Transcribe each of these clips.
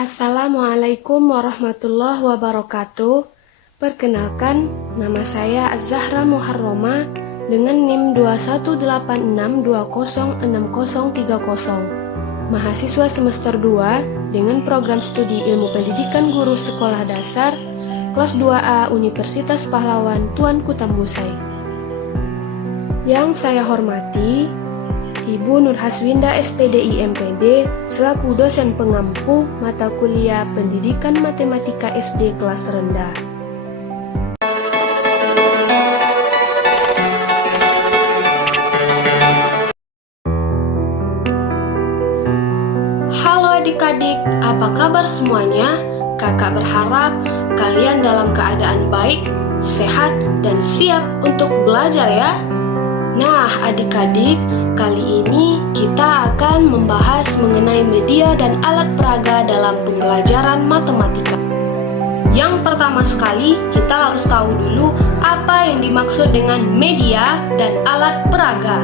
Assalamualaikum warahmatullahi wabarakatuh. Perkenalkan, nama saya Az-Zahra Muharroma dengan NIM 2186206030. Mahasiswa semester 2 dengan program studi Ilmu Pendidikan Guru Sekolah Dasar kelas 2A Universitas Pahlawan Tuanku Tambusai. Yang saya hormati Ibu Nur Haswinda SPDI MPD selaku dosen pengampu mata kuliah Pendidikan Matematika SD kelas rendah. Halo adik-adik, apa kabar semuanya? Kakak berharap kalian dalam keadaan baik, sehat, dan siap untuk belajar ya. Nah, adik-adik, kali ini kita akan membahas mengenai media dan alat peraga dalam pembelajaran matematika. Yang pertama sekali, kita harus tahu dulu apa yang dimaksud dengan media dan alat peraga.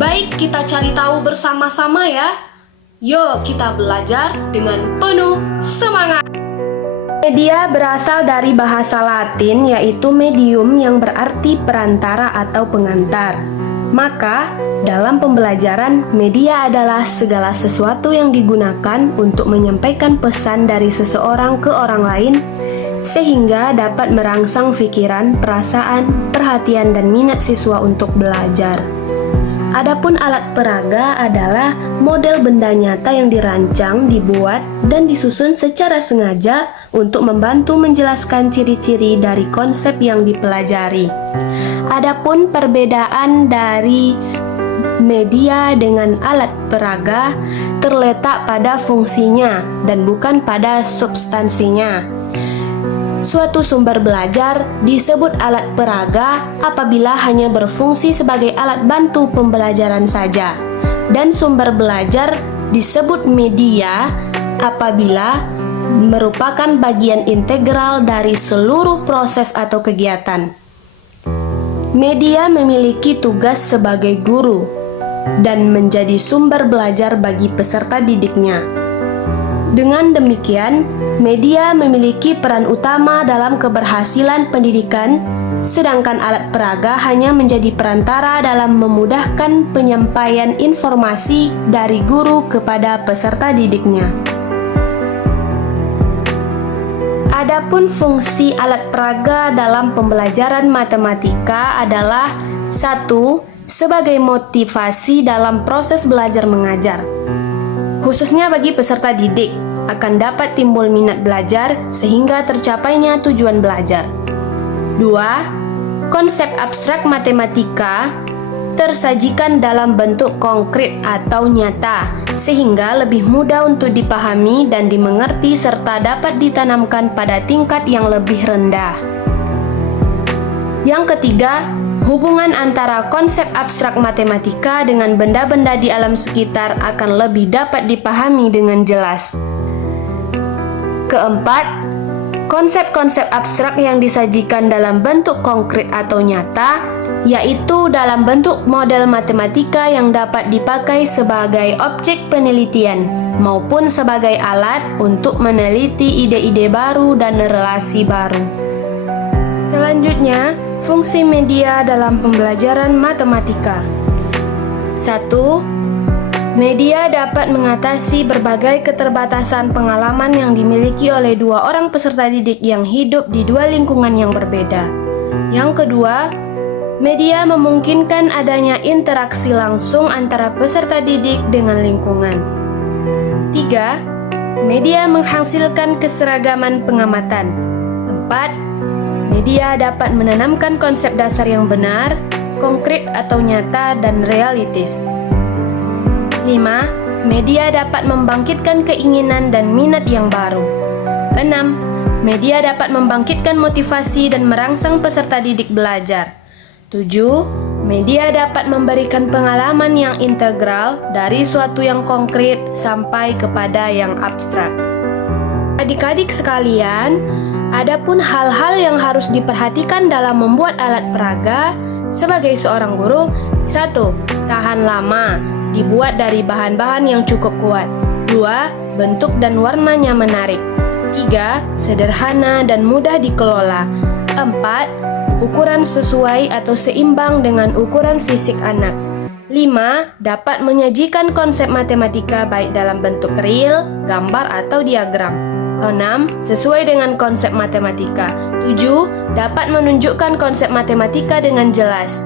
Baik, kita cari tahu bersama-sama ya. Yuk, kita belajar dengan penuh semangat. Media berasal dari bahasa Latin yaitu medium yang berarti perantara atau pengantar. Maka, dalam pembelajaran, media adalah segala sesuatu yang digunakan untuk menyampaikan pesan dari seseorang ke orang lain sehingga dapat merangsang pikiran, perasaan, perhatian, dan minat siswa untuk belajar. Adapun alat peraga adalah model benda nyata yang dirancang, dibuat, dan disusun secara sengaja untuk membantu menjelaskan ciri-ciri dari konsep yang dipelajari. Adapun perbedaan dari media dengan alat peraga terletak pada fungsinya dan bukan pada substansinya. Suatu sumber belajar disebut alat peraga apabila hanya berfungsi sebagai alat bantu pembelajaran saja, dan sumber belajar disebut media apabila merupakan bagian integral dari seluruh proses atau kegiatan. Media memiliki tugas sebagai guru dan menjadi sumber belajar bagi peserta didiknya. Dengan demikian, media memiliki peran utama dalam keberhasilan pendidikan, sedangkan alat peraga hanya menjadi perantara dalam memudahkan penyampaian informasi dari guru kepada peserta didiknya. Adapun fungsi alat peraga dalam pembelajaran matematika adalah 1. Sebagai motivasi dalam proses belajar mengajar. Khususnya bagi peserta didik, akan dapat timbul minat belajar sehingga tercapainya tujuan belajar. 2. Konsep abstrak matematika tersajikan dalam bentuk konkret atau nyata, sehingga lebih mudah untuk dipahami dan dimengerti serta dapat ditanamkan pada tingkat yang lebih rendah. Yang ketiga, hubungan antara konsep abstrak matematika dengan benda-benda di alam sekitar akan lebih dapat dipahami dengan jelas. Keempat, konsep-konsep abstrak yang disajikan dalam bentuk konkret atau nyata, yaitu dalam bentuk model matematika yang dapat dipakai sebagai objek penelitian maupun sebagai alat untuk meneliti ide-ide baru dan relasi baru. Selanjutnya, fungsi media dalam pembelajaran matematika. 1. Media dapat mengatasi berbagai keterbatasan pengalaman yang dimiliki oleh dua orang peserta didik yang hidup di dua lingkungan yang berbeda. Yang kedua, media memungkinkan adanya interaksi langsung antara peserta didik dengan lingkungan. 3. Media menghasilkan keseragaman pengamatan. 4. Media dapat menanamkan konsep dasar yang benar, konkret atau nyata, dan realistis. 5. Media dapat membangkitkan keinginan dan minat yang baru. 6. Media dapat membangkitkan motivasi dan merangsang peserta didik belajar. 7. Media dapat memberikan pengalaman yang integral dari suatu yang konkret sampai kepada yang abstrak. Adik-adik sekalian, adapun hal-hal yang harus diperhatikan dalam membuat alat peraga sebagai seorang guru. 1. Tahan lama, dibuat dari bahan-bahan yang cukup kuat. 2. Bentuk dan warnanya menarik. 3. Sederhana dan mudah dikelola. 4. Ukuran sesuai atau seimbang dengan ukuran fisik anak. 5. Dapat menyajikan konsep matematika baik dalam bentuk real, gambar, atau diagram. 6. Sesuai dengan konsep matematika. 7. Dapat menunjukkan konsep matematika dengan jelas.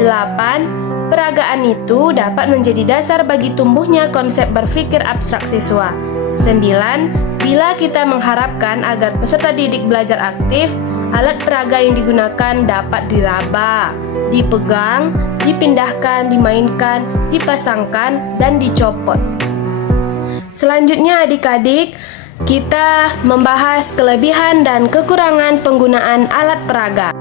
8. Peragaan itu dapat menjadi dasar bagi tumbuhnya konsep berpikir abstrak siswa. 9. Bila kita mengharapkan agar peserta didik belajar aktif, alat peraga yang digunakan dapat diraba, dipegang, dipindahkan, dimainkan, dipasangkan, dan dicopot. Selanjutnya adik-adik, kita membahas kelebihan dan kekurangan penggunaan alat peraga.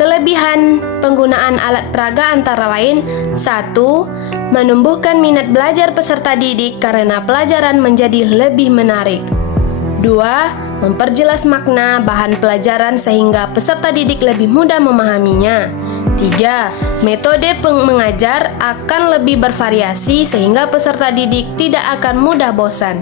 Kelebihan penggunaan alat peraga antara lain: 1. Menumbuhkan minat belajar peserta didik karena pelajaran menjadi lebih menarik. 2. Memperjelas makna bahan pelajaran sehingga peserta didik lebih mudah memahaminya. 3. Metode mengajar akan lebih bervariasi sehingga peserta didik tidak akan mudah bosan.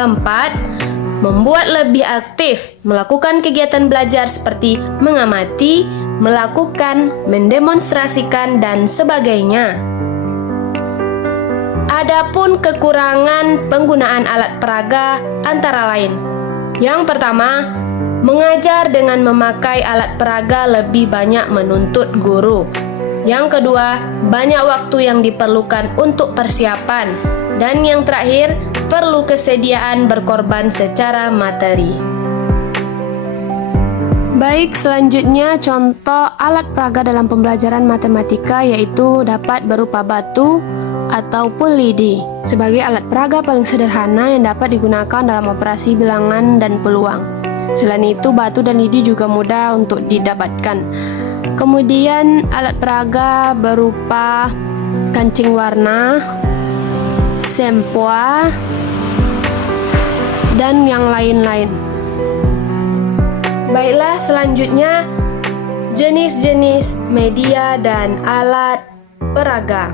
4. Membuat lebih aktif melakukan kegiatan belajar seperti mengamati, melakukan, mendemonstrasikan, dan sebagainya. Adapun kekurangan penggunaan alat peraga antara lain: yang pertama, mengajar dengan memakai alat peraga lebih banyak menuntut guru. Yang kedua, banyak waktu yang diperlukan untuk persiapan. Dan yang terakhir, perlu kesediaan berkorban secara materi. Baik, selanjutnya contoh alat peraga dalam pembelajaran matematika yaitu dapat berupa batu ataupun lidi sebagai alat peraga paling sederhana yang dapat digunakan dalam operasi bilangan dan peluang. Selain itu, batu dan lidi juga mudah untuk didapatkan. Kemudian alat peraga berupa kancing warna, sempoa, dan yang lain-lain. Baiklah, selanjutnya jenis-jenis media dan alat peraga.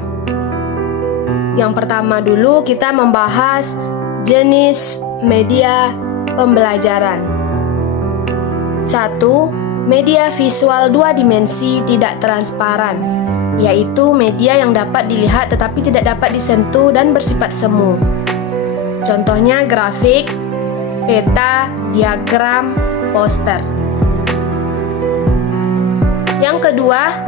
Yang pertama dulu kita membahas jenis media pembelajaran. 1. Media visual 2 dimensi tidak transparan, yaitu media yang dapat dilihat tetapi tidak dapat disentuh dan bersifat semu. Contohnya grafik, peta, diagram, poster. Yang kedua,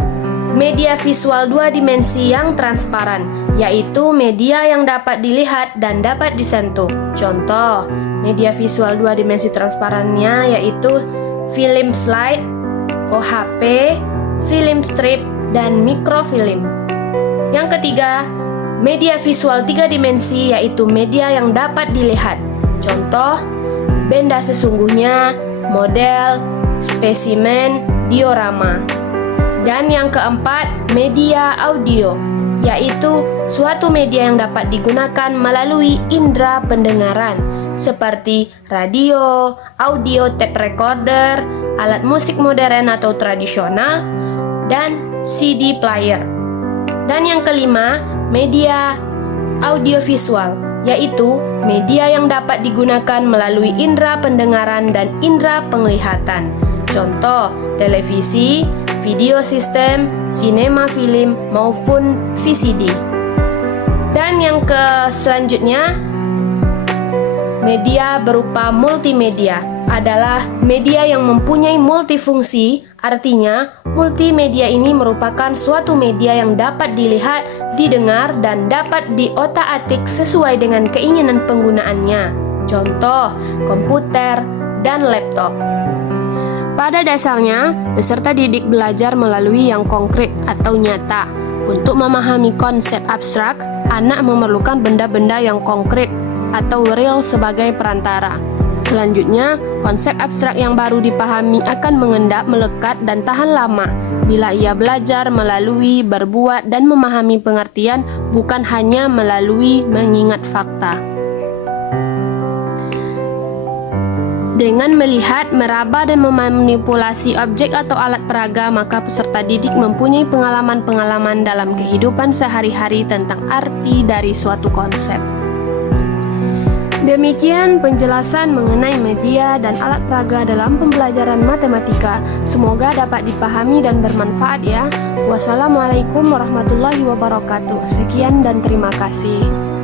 media visual 2 dimensi yang transparan, yaitu media yang dapat dilihat dan dapat disentuh. Contoh, media visual 2 dimensi transparannya yaitu film slide, OHP, film strip, dan mikrofilm. Yang ketiga, media visual 3 dimensi yaitu media yang dapat dilihat. Contoh, benda sesungguhnya, model, spesimen, diorama. Dan yang keempat, media audio, yaitu suatu media yang dapat digunakan melalui indera pendengaran seperti radio, audio tape recorder, alat musik modern atau tradisional, dan CD player. Dan yang kelima, media audiovisual, yaitu media yang dapat digunakan melalui indera pendengaran dan indera penglihatan. Contoh, televisi, video sistem, sinema film, maupun VCD. Dan yang selanjutnya, media berupa multimedia adalah media yang mempunyai multifungsi. Artinya, multimedia ini merupakan suatu media yang dapat dilihat, didengar, dan dapat diotak-atik sesuai dengan keinginan penggunaannya. Contoh, komputer dan laptop. Pada dasarnya, peserta didik belajar melalui yang konkret atau nyata. Untuk memahami konsep abstrak, anak memerlukan benda-benda yang konkret atau real sebagai perantara. Selanjutnya, konsep abstrak yang baru dipahami akan mengendap, melekat, dan tahan lama bila ia belajar melalui berbuat dan memahami pengertian, bukan hanya melalui mengingat fakta. Dengan melihat, meraba, dan memanipulasi objek atau alat peraga, maka peserta didik mempunyai pengalaman-pengalaman dalam kehidupan sehari-hari tentang arti dari suatu konsep. Demikian penjelasan mengenai media dan alat peraga dalam pembelajaran matematika. Semoga dapat dipahami dan bermanfaat ya. Wassalamualaikum warahmatullahi wabarakatuh. Sekian dan terima kasih.